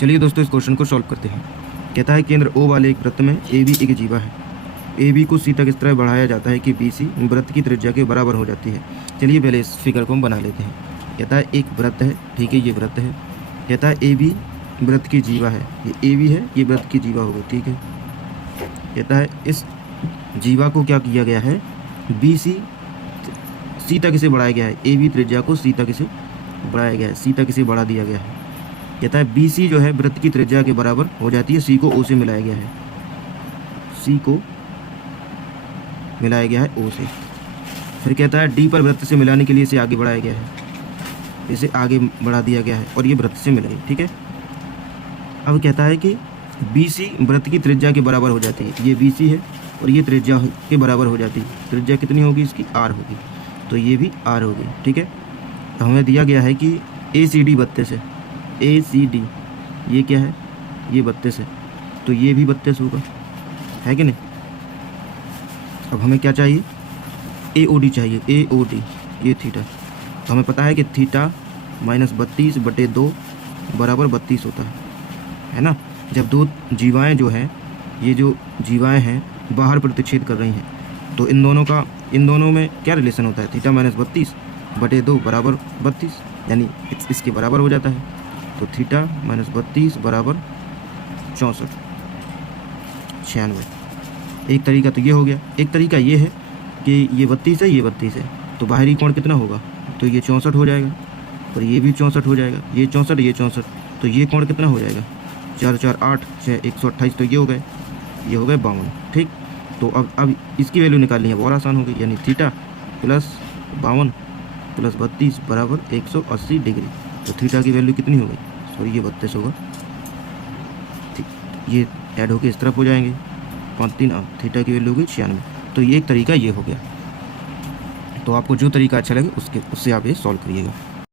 चलिए दोस्तों इस क्वेश्चन को सॉल्व करते हैं। कहता है केंद्र O वाले एक वृत्त में AB एक जीवा है। AB को C तक इस तरह बढ़ाया जाता है कि BC वृत्त की त्रिज्या के बराबर हो जाती है। चलिए पहले इस फिगर को हम बना लेते हैं। कहता है एक वृत्त है, ठीक है, ये वृत्त है। कहता है AB वृत्त की जीवा है, ये AB है, ये वृत्त की जीवा होगी, ठीक है। कहता है इस जीवा को क्या किया गया है, BC C तक इसे बढ़ाया गया है। AB त्रिज्या को C तक इसे बढ़ाया गया है, C तक इसे बढ़ा दिया गया है। कहता है BC जो है वृत्त की त्रिज्या के बराबर हो जाती है, C को O से मिलाया गया है, C को मिलाया गया है O से। फिर कहता है D पर वृत्त से मिलाने के लिए इसे आगे बढ़ाया गया है, इसे आगे बढ़ा दिया गया है और ये वृत्त से मिल गई, ठीक है। अब कहता है कि BC वृत्त की त्रिज्या के बराबर हो जाती है, ये BC है और ये त्रिज्या के बराबर हो जाती है। त्रिज्या कितनी होगी इसकी, R होगी, तो ये भी R होगी, ठीक है। तो हमें दिया गया है कि ACD 32 है, ACD ये क्या है, ये 32 है, तो ये भी 32 होगा, है कि नहीं। अब हमें क्या चाहिए, AOD चाहिए, AOD ये थीटा। तो हमें पता है कि थीटा -32/2 बराबर 32 होता है ना। जब दो जीवाएं जो हैं, ये जो जीवाएं हैं बाहर प्रतिच्छेद कर रही हैं, तो इन दोनों में क्या रिलेशन होता है, थीटा -32/2 बराबर 32, यानी इसके बराबर हो जाता है। तो थीटा -32 बराबर 64, 96। एक तरीका तो ये हो गया। एक तरीका ये है कि ये 32 है, ये 32 है, तो बाहरी कोण कितना होगा, तो ये 64 हो जाएगा और ये भी 64 हो जाएगा, ये 64, ये 64, तो ये कोण कितना हो जाएगा, 4 4 8 6 128, तो ये हो गए 52, ठीक। तो अब इसकी वैल्यू निकालनी है, और आसान हो गई, यानी थीटा +52 + 32 बराबर 180 डिग्री। तो थीटा की वैल्यू कितनी हो गई, सॉरी ये 32 होगा, ठीक। ये ऐड होके इस तरफ हो जाएंगे, 5 3 थीटा की वैल्यू होगी 96। तो ये एक तरीका ये हो गया। तो आपको जो तरीका अच्छा लगे उससे आप ये सॉल्व करिएगा।